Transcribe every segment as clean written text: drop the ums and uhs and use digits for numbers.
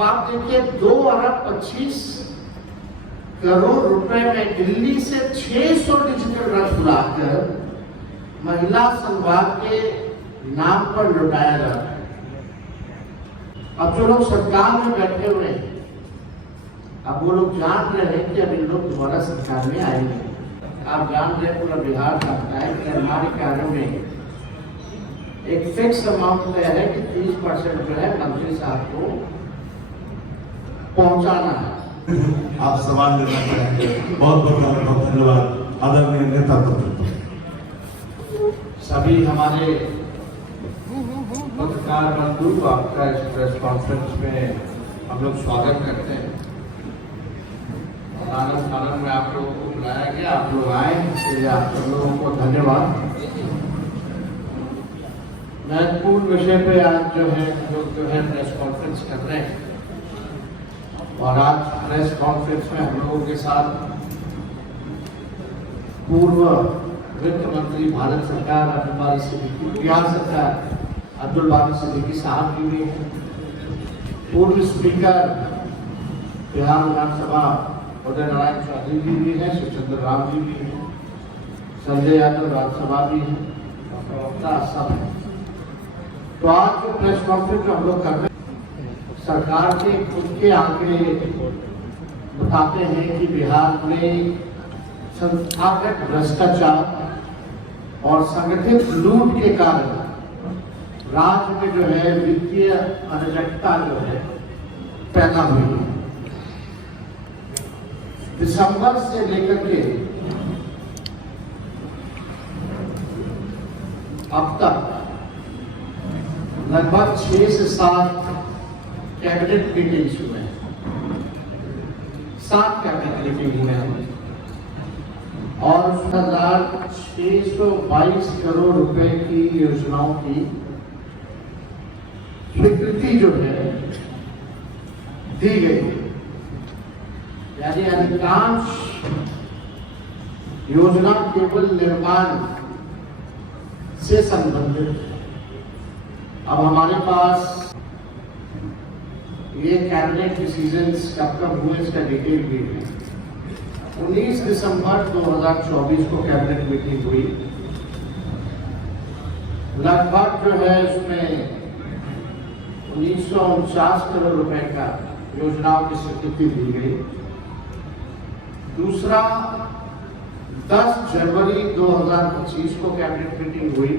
अब आप देखिए 2 अरब 25 करोड़ रुपए में दिल्ली से 600 डिजिटल रथ लाकर महिला संभाग के नाम पर लुटाया जा रहा है। अब जो लोग सरकार में बैठे हुए हैं, अब वो लोग जान रहे हैं कि अब इन लोग दोबारा सरकार में आएंगे। आप जान रहे हैं पूरा बिहार जानता है कि हमारे कार्यों में एक फिक्स अमाउंट तय है कि 30% जो है मंत्री साहब को पहुंचाना है। आप सवाल लेना चाहेंगे? बहुत बहुत धन्यवाद आदरणीय नेता तंत्र। सभी हमारे पत्रकार बंधु, आपका इस प्रेस कॉन्फ्रेंस में हम लोग स्वागत करते हैं। आनंद में आप लोगों को बुलाया गया, आप लोग आए, इसके लिए आप लोगों को धन्यवाद। महत्वपूर्ण विषय पे आज जो है लोग प्रेस कॉन्फ्रेंस कर रहे हैं और आज प्रेस कॉन्फ्रेंस में हम लोगों के साथ पूर्व वित्त मंत्री भारत सरकार बिहार सरकार अब्दुल बारी सिद्दीकी साहब जी भी हैं, पूर्व स्पीकर बिहार विधानसभा उदय नारायण चौधरी जी भी हैं, शिवचंद्र राम जी भी हैं, संजय यादव राज्यसभा भी हैं, प्रवक्ता सब हैं। तो आज जो प्रेस कॉन्फ्रेंस हम लोग कर रहे हैं, सरकार के खुद के आंकड़े बताते हैं कि बिहार में संस्थागत भ्रष्टाचार और संगठित लूट के कारण राज्य में जो है वित्तीय अराजकता जो है पैदा हुई है। दिसंबर से लेकर के अब तक लगभग 6 से 7 कैबिनेट मीटिंग्स हुए हैं, 7 कैबिनेट मीटिंग हुए हैं और 622 करोड़ रुपए की योजनाओं की स्वीकृति जो है दी गई। यानी अधिकांश योजना केवल निर्माण से संबंधित है। अब हमारे पास ये कैबिनेट डिसीजंस कब हुए इसका डिटेल भी है। 19 दिसंबर 2024 को कैबिनेट मीटिंग हुई। लगभग जो है उसमें 1949 करोड़ रुपए का योजनाओं की स्वीकृति दी गई। दूसरा 10 जनवरी 2025 को कैबिनेट मीटिंग हुई,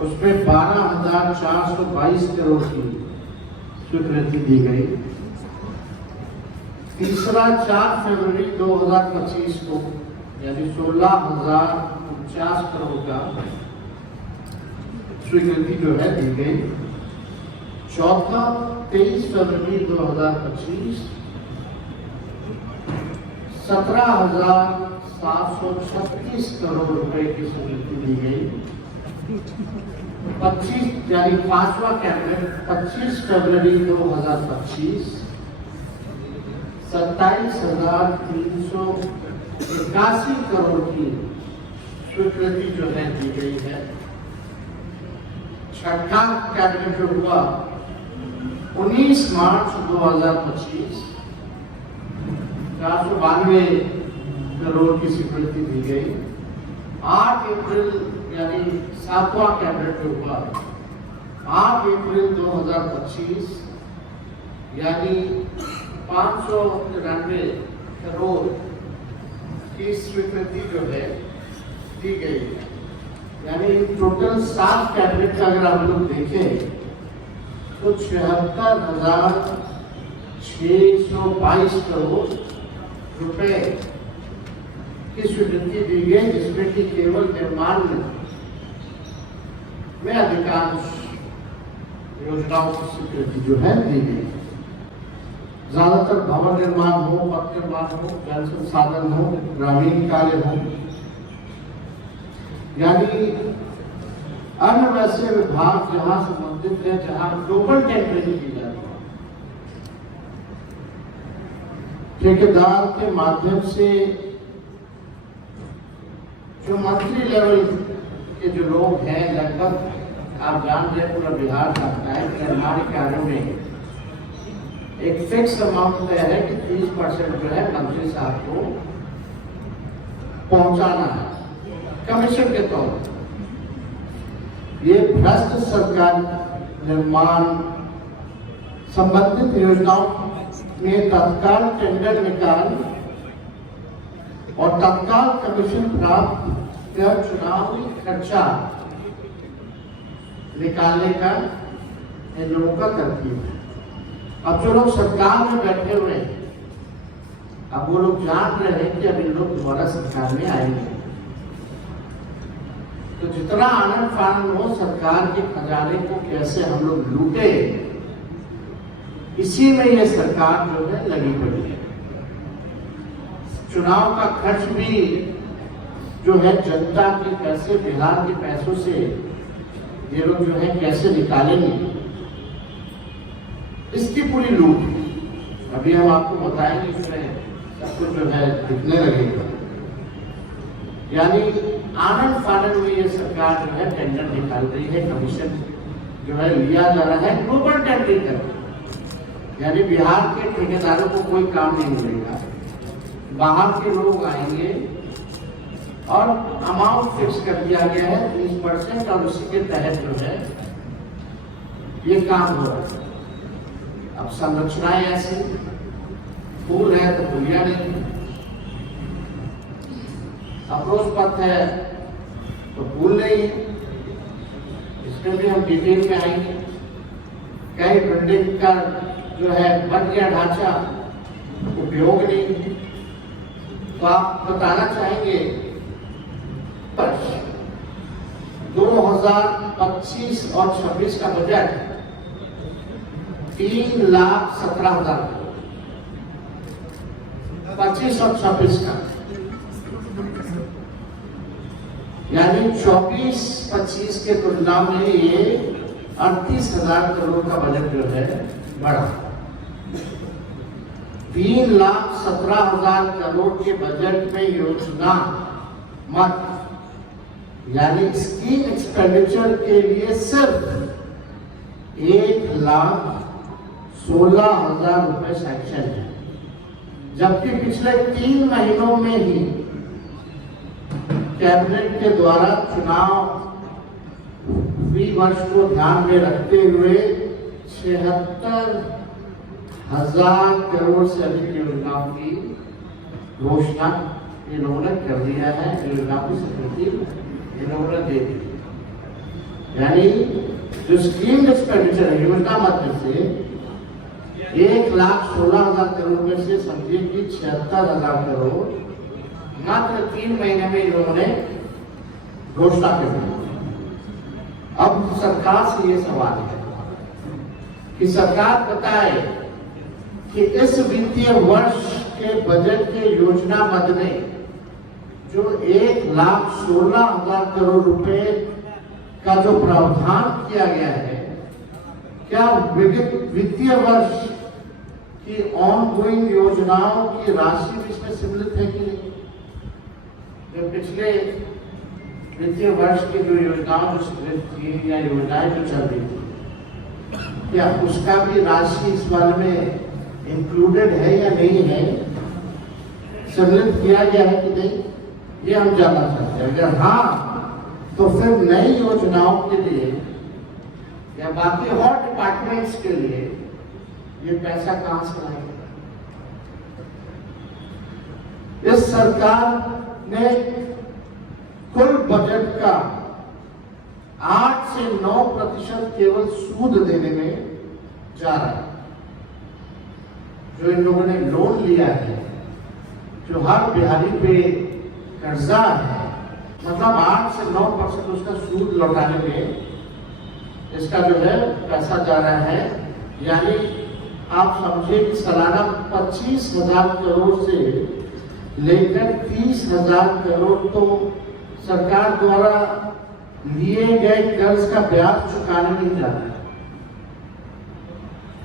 उसमें 12,422 करोड़ की स्वीकृति दी गई। तीसरा 4 फरवरी 2025 को यानी 16,049 करोड़ का स्वीकृति जो है दी गई। चौथा 23 फरवरी 2025 17,736 करोड़ रुपए की स्वीकृति दी गई। 25 यानी 5वां कैबिनेट 25 फरवरी 2025 27,381 करोड़ की स्वीकृति जो है दी गई है। छठा कैबिनेट जो हुआ 19 मार्च 2025 492 करोड़ की स्वीकृति दी गई। 8 अप्रैल यानी 7वां कैबिनेट जो हुआ 8 अप्रैल 2025 यानी 593 करोड़ की स्वीकृति जो है दी गई। यानी टोटल 7 कैबिनेट का अगर हम लोग देखें तो 76,622 करोड़ रुपए की स्वीकृति दी गई, जिसमें कि केवल निर्माण में अधिकांश योजनाओं की स्वीकृति जो है दी गई। ज्यादातर भवन निर्माण हो, पथ निर्माण हो, जल संसाधन हो, ग्रामीण कार्य हो, यानी अन्य वैसे विभाग जहां संबंधित है, जहां ग्लोबल टेंडरिंग की जाती है, ठेकेदार के माध्यम से जो मंत्री लेवल के जो लोग हैं, लगभग आप जान रहे पूरा बिहार जानता है कि हमारे कार्यों में एक फिक्स अमाउंट तय है कि 30% जो है मंत्री साहब को पहुंचाना है कमीशन के तौर पर। ये भ्रष्ट सरकार निर्माण संबंधित योजनाओं में तत्काल टेंडर निकाल और तत्काल कमीशन प्राप्त कर चुनावी खर्चा निकालने का इन लोगों का तरकीब है। अब जो लोग सरकार में बैठे हुए हैं, अब वो लोग जान रहे हैं कि अब इन लोग दोबारा सरकार में आएंगे, तो जितना आनंद फानंद हो सरकार के खजाने को कैसे हम लोग लूटे, इसी में ये सरकार जो है लगी पड़ी है। चुनाव का खर्च भी जो है जनता के पैसे, बिहार के पैसों से ये लोग जो है कैसे निकालेंगे, इसकी पूरी लूट अभी हम आपको बताएंगे। इसमें सब कुछ जो है दिखने लगेगा। यानी आनंद फानंद में ये सरकार जो है टेंडर निकाल रही है, कमीशन जो है लिया जा रहा है ग्लोबल टेंडरिंग करके। यानी बिहार के ठेकेदारों को कोई काम नहीं मिलेगा, बाहर के लोग आएंगे और अमाउंट फिक्स कर दिया गया है 30%, और उसी के तहत जो है ये काम हो रहा है। अब संरचनाएं ऐसी, पुल है तो पुलिया नहीं, अप्रोच पथ है तो पुल नहीं है, इसमें भी हम डिटेल में आएंगे। कई बिल्डिंग का जो है बन गया ढांचा, उपयोग नहीं, तो आप बताना चाहेंगे 2025 और 26 का बजट 3,17,000, 25 और 26 का, यानी 24-25 के तुलना में ये 38,000 करोड़ का बजट जो है बढ़ा। 3,17,000 करोड़ के बजट में योजना मत यानी स्कीम एक्सपेंडिचर के लिए सिर्फ 1,16,000 रुपए सैंक्शन है, जबकि पिछले 3 महीनों में ही कैबिनेट के द्वारा चुनाव वर्ष को ध्यान में रखते हुए 76,000 करोड़ से अधिक योजनाओं की घोषणा इन्होंने कर दिया है, योजनाओं की स्वीकृति इन्होंने दे दी। यानी जो स्कीम एक्सपेंडिचर है योजना मध्य से 1,16,000 करोड़ में से समझिए कि 76,000 करोड़ मात्र 3 महीने में इन्होंने घोषणा कर दी। अब सरकार से ये सवाल है कि सरकार बताए कि इस वित्तीय वर्ष के बजट के योजना मद में जो 1,16,000 करोड़ रुपए का जो प्रावधान किया गया है, क्या वित्तीय वर्ष की ऑनगोइंग योजनाओं की राशि भी इसमें सम्मिलित है कि नहीं? जो पिछले वित्तीय वर्ष की जो योजनाओं जो सम्मिलित थी या योजनाएं जो चल रही थी, क्या उसका भी राशि इस वाले में इंक्लूडेड है या नहीं है, सम्मिलित किया गया है कि नहीं, ये हम जानना चाहते हैं। अगर हाँ, तो फिर नई योजनाओं के लिए या बाकी और डिपार्टमेंट्स के लिए ये पैसा कहां से लाएंगे? इस सरकार ने कुल बजट का 8 से 9% केवल सूद देने में जा रहा है। जो इन लोगों ने लोन लिया है, जो हर बिहारी पे कर्जा है, मतलब 8 से 9% उसका सूद लौटाने में इसका जो है पैसा जा रहा है। यानी आप समझिए कि सालाना 25,000 करोड़ से लेकर 30,000 करोड़ तो सरकार द्वारा लिए गए कर्ज का ब्याज चुकाने नहीं जा रहा है,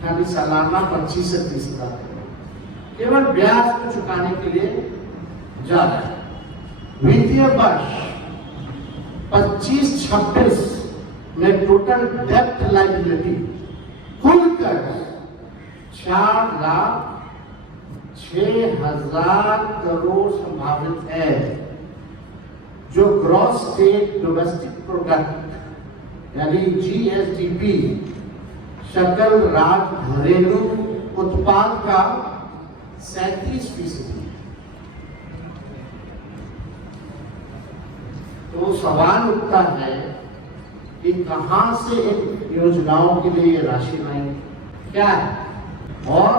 यानी सालाना 25 से 30,000 केवल ब्याज को चुकाने के लिए जा रहा है। वित्तीय वर्ष 25-26 में टोटल डेप्ट लायबिलिटी कुल कर्ज 4,06,000 करोड़ संभावित है, जो ग्रॉस स्टेट डोमेस्टिक प्रोडक्ट यानी GSDP सकल राज्य घरेलू उत्पाद का 37%। तो सवाल उठता है कि कहां से इन योजनाओं के लिए ये राशि लाएंगे, क्या है? और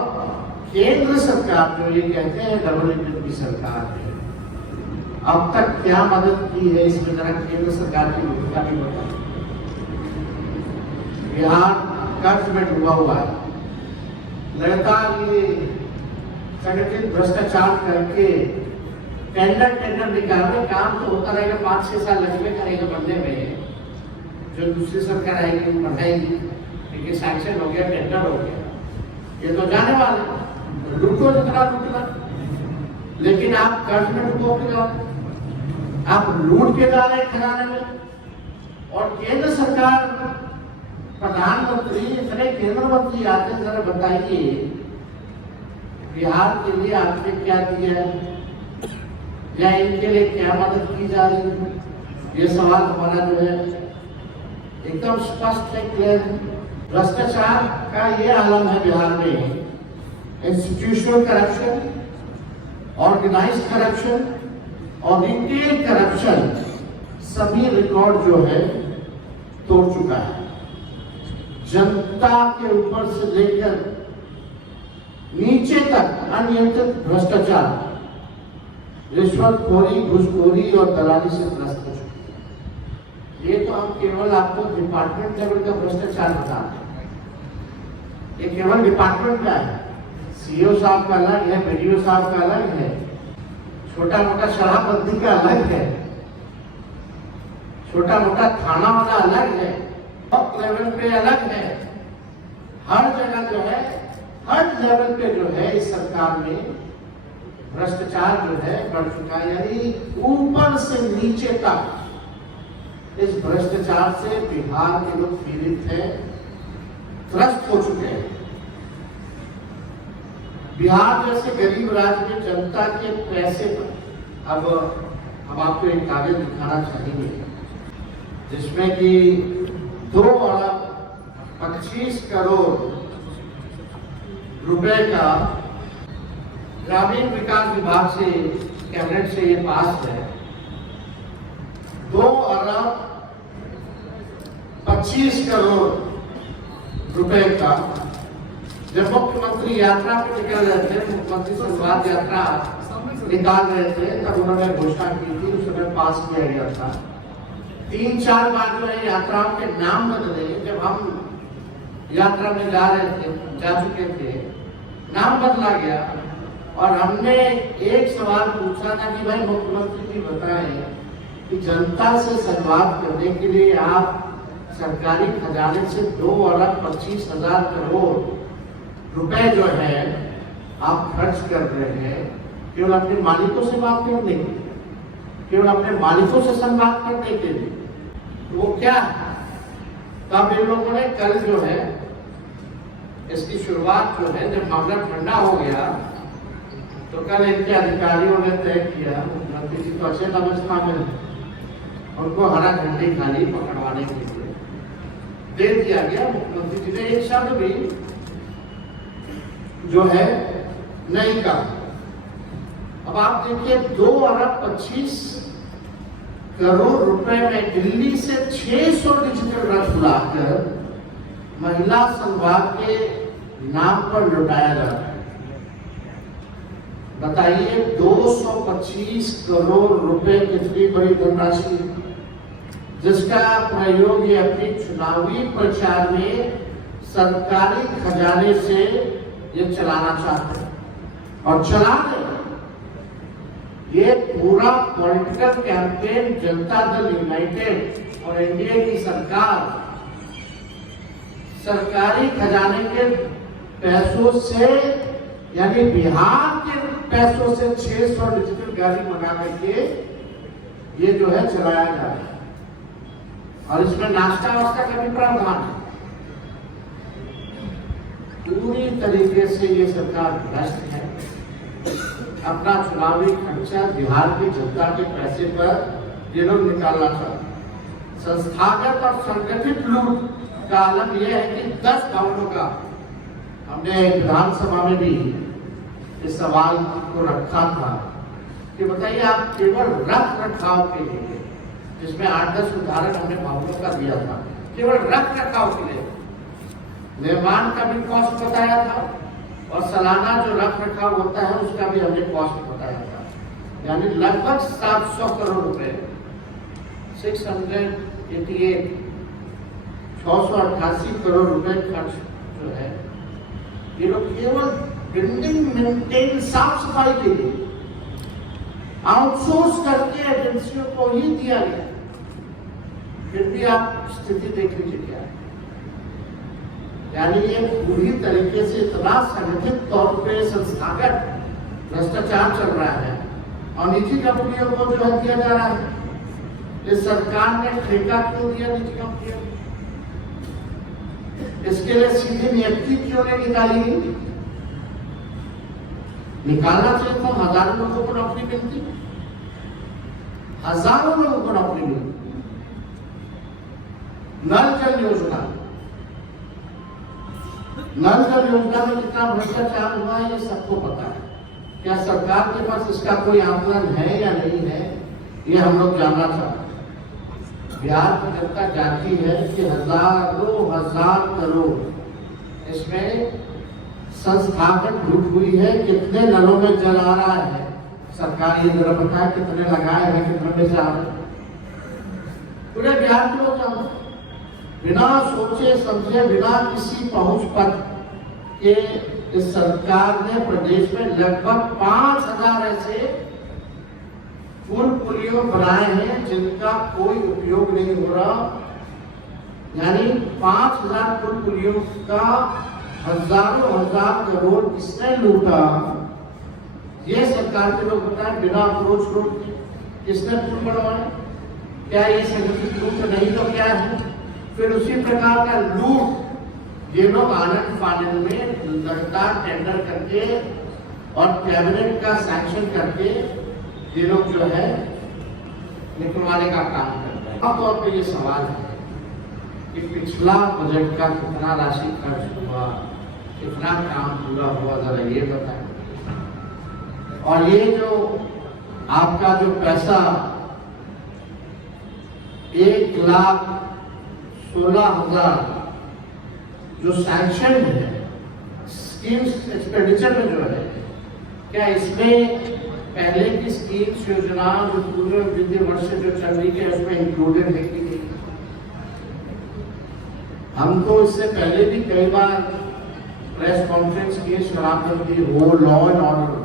केंद्र सरकार जो ये कहते हैं डबल इंजन की सरकार है, अब तक क्या मदद की है इसमें जरा केंद्र सरकार की भूमिका भी बता। बिहार कर्ज में डूबा हुआ है, लगातार ये संगठित भ्रष्टाचार करके टेंडर निकालने काम तो होता रहेगा, 5-6 साल लगने करेगा बनने में, जो दूसरी सरकार आएगी वो बढ़ाएगी, लेकिन सैंक्शन हो गया, टेंडर हो गया, ये तो जाने वाले लूटो जितना लूटना, लेकिन आप कर्ज में डूबो के जाओ, आप लूट के जा रहे खजाने में। और केंद्र सरकार प्रधानमंत्री इतने केंद्र मंत्री आते, जरा बताइए बिहार के लिए आपने क्या दिया है या इनके लिए क्या मदद की जा रही है? ये सवाल हमारा जो है एकदम स्पष्ट है, क्लियर। भ्रष्टाचार का ये आलम है बिहार में, इंस्टीट्यूशनल करप्शन, ऑर्गेनाइज्ड करप्शन और रिटेल करप्शन सभी रिकॉर्ड जो है तोड़ चुका है। जनता के ऊपर से लेकर नीचे तक अनियंत्रित भ्रष्टाचार, रिश्वतखोरी, घूसखोरी और दलाली से ग्रस्त हो चुके हैं। ये तो हम केवल आपको डिपार्टमेंट लेवल का भ्रष्टाचार बताते हैं, ये केवल डिपार्टमेंट का है। सीईओ साहब का अलग है, बीडीओ साहब का अलग है, छोटा मोटा शराबबंदी का अलग है, छोटा मोटा थाना वाला अलग है, टॉप लेवल पे अलग है। हर जगह जो है, हर लेवल पे जो है इस सरकार में भ्रष्टाचार जो है बढ़ चुका है, यानी ऊपर से नीचे तक इस भ्रष्टाचार से बिहार के लोग पीड़ित हैं, त्रस्त हो चुके हैं। बिहार जैसे गरीब राज्य में जनता के पैसे पर अब हम आपको एक कागज दिखाना चाहेंगे जिसमें कि 2,25 करोड़ रुपए का ग्रामीण विकास विभाग से कैबिनेट से ये पास है। 2,25 करोड़ रुपए का जब मुख्यमंत्री यात्रा पे निकल रहे थे, मुख्यमंत्री संवाद यात्रा निकाल रहे थे, तब उन्होंने घोषणा की थी, उस समय पास किया गया था। 3-4 बार जो है यात्राओं के नाम बदले, जब हम यात्रा में जा चुके थे, नाम बदला गया। और हमने एक सवाल पूछा था कि भाई मुख्यमंत्री जी बताएं कि जनता से संवाद करने के लिए आप सरकारी खजाने से 2,25,000 करोड़ रुपए जो है आप खर्च कर रहे हैं केवल अपने मालिकों से बात करने के लिए, केवल अपने मालिकों से संवाद करने के लिए, तो वो क्या है? तब इन लोगों ने कल जो है इसकी शुरुआत जो है, जब मामला ठंडा हो गया तो कल इनके अधिकारियों ने तय किया, मुख्यमंत्री जी तो अच्छे अवस्था में उनको हरा झंडी खाली पकड़वाने के लिए दे दिया गया। मुख्यमंत्री जी ने एक शब्द भी जो है नहीं कहा। अब आप देखिए 2,25 करोड़ रुपए में दिल्ली से 600 डिजिटल रथ लाकर महिला संवाद के नाम पर लुटाया जा रहा है। बताइए 225 करोड़ रुपए कितनी बड़ी धनराशि, जिसका प्रयोग ये अपनी चुनावी प्रचार में सरकारी खजाने से ये चलाना चाहते हैं और चला रहे। ये पूरा political campaign Janata Dal United और एनडीए की सरकार सरकारी खजाने के पैसों से, यानी बिहार के पैसों से 600 डिजिटल गाड़ी मंगा करके ये जो है चलाया जा रहा है। और इसमें नाश्ता वास्ता का भी प्रावधान है। पूरी तरीके से ये सरकार भ्रष्ट है। अपना चुनावी खर्चा बिहार की जनता के पैसे पर ये लोग निकालना चाहते हैं। संस्थागत और संगठित लूट का आलम यह है कि 10 भवनों का हमने विधानसभा में भी इस सवाल को रखा था कि बताइए आप केवल रख रखाव के लिए, जिसमें 8-10 उदाहरण हमने भवनों का दिया था, केवल रख रखाव के लिए निर्माण का भी कॉस्ट बताया था और सालाना जो रख रखाव होता है उसका भी हमने कॉस्ट बताया था, यानी लगभग 700 करोड़ रुपए 688 करोड़ रुपए खर्च जो है ये लोग केवल बिल्डिंग मेंटेन साफ सफाई के लिए आउटसोर्स करके एजेंसियों को ही दिया गया। फिर भी आप स्थिति देख लीजिए क्या है, यानी ये पूरी तरीके से इतना संगठित तौर पे संस्थागत भ्रष्टाचार चल रहा है और निजी कंपनियों को जो है दिया जा रहा है। इस सरकार ने ठेका क्यों दिया निजी कंपनियों को? इसके लिए सीधी नियुक्ति क्यों नहीं निकाली? निकालना चाहिए तो हजारों लोगों को नौकरी मिलती, हजारों लोगों को नौकरी मिलती। नल जल योजना में कितना भ्रष्टाचार हुआ है ये सबको पता है। क्या सरकार के पास इसका कोई आंकलन है या नहीं है, ये हम लोग जानना चाहते हैं। बिहार की जनता जानती है कि हजार करोड़ इसमें संस्थागत लूट हुई है। कितने नलों में जल आ रहा है, सरकार ये जरा बताए कितने लगाए हैं, कितने में से आ रहे हैं। पूरे बिहार के लोग जानते हैं। बिना सोचे समझे, बिना किसी पहुंच पर के इस सरकार ने प्रदेश में लगभग 5000 ऐसे पुल पुलियों बनाए हैं जिनका कोई उपयोग नहीं हो रहा, यानी 5000 पुल पुलियों का हजारों हजार करोड़ किसने लूटा, ये सरकार के लोग बताएं। बिना अप्रोच रोड के किसने पुल बनवाए? क्या ये संगठित लूट नहीं तो क्या है? फिर उसी प्रकार का लूट ये लोग आनंद फानंद में लगातार टेंडर करके और कैबिनेट का सैंक्शन करके ये लोग जो है निकलवाने का काम कर रहे हैं। आमतौर पर ये सवाल है कि पिछला बजट का कितना राशि खर्च हुआ, कितना काम पूरा हुआ, जरा ये बताएं। और ये जो आपका जो पैसा 1,16,000 जो सैंक्शन है स्कीम्स एक्सपेंडिचर में जो है, क्या इसमें पहले की स्कीम्स योजना जो पूरे वित्तीय वर्ष से जो चल रही है उसमें इंक्लूडेड है कि नहीं? हम तो इससे पहले भी कई बार प्रेस कॉन्फ्रेंस किए, शराबबंदी हो, लॉ एंड ऑर्डर हो,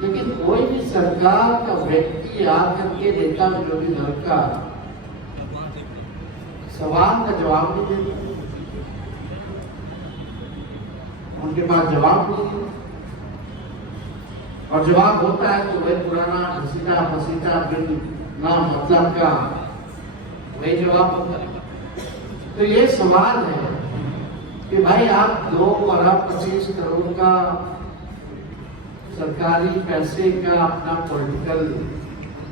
लेकिन कोई भी सरकार का व्यक्ति आकर के नेता विरोधी दल का सवाल का जवाब नहीं देता, उनके पास जवाब नहीं है। और जवाब होता है तो वही पुराना घसीटा फसीटा बिन ना मतलब का वही जवाब होता है। तो ये सवाल है कि भाई आप 2,25 करोड़ का सरकारी पैसे का अपना पॉलिटिकल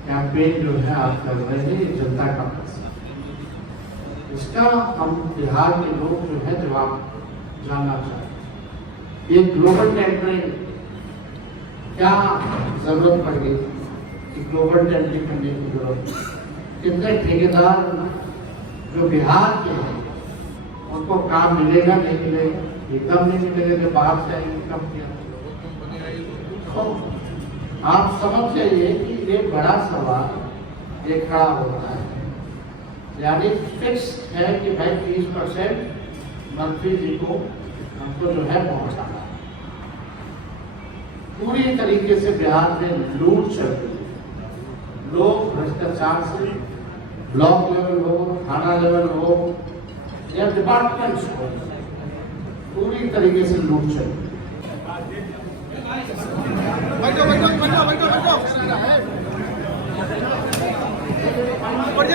कैंपेन जो है आप कर रहे हैं, जनता का पैसा, इसका हम बिहार के लोग जो है जवाब जानना चाहते हैं। ये ग्लोबल टेंडरिंग क्या जरूरत पड़ गई कि ग्लोबल टेंडरिंग करने की जरूरत? कितने ठेकेदार जो बिहार के हैं उनको काम मिलेगा नहीं मिलेगा? एकदम नहीं मिलेगा, बाहर से आएंगी कंपनियां। आप समझ जाइए कि एक बड़ा सवाल ये खड़ा होता है, यानी फिक्स है कि भाई 30% मंत्री जी को हमको जो है पहुंचाना। पूरी तरीके से बिहार में लूट चल रही है। लोग भ्रष्टाचार से ब्लॉक लेवल हो, थाना लेवल हो या डिपार्टमेंट्स हो, पूरी तरीके से लूट चल रही है।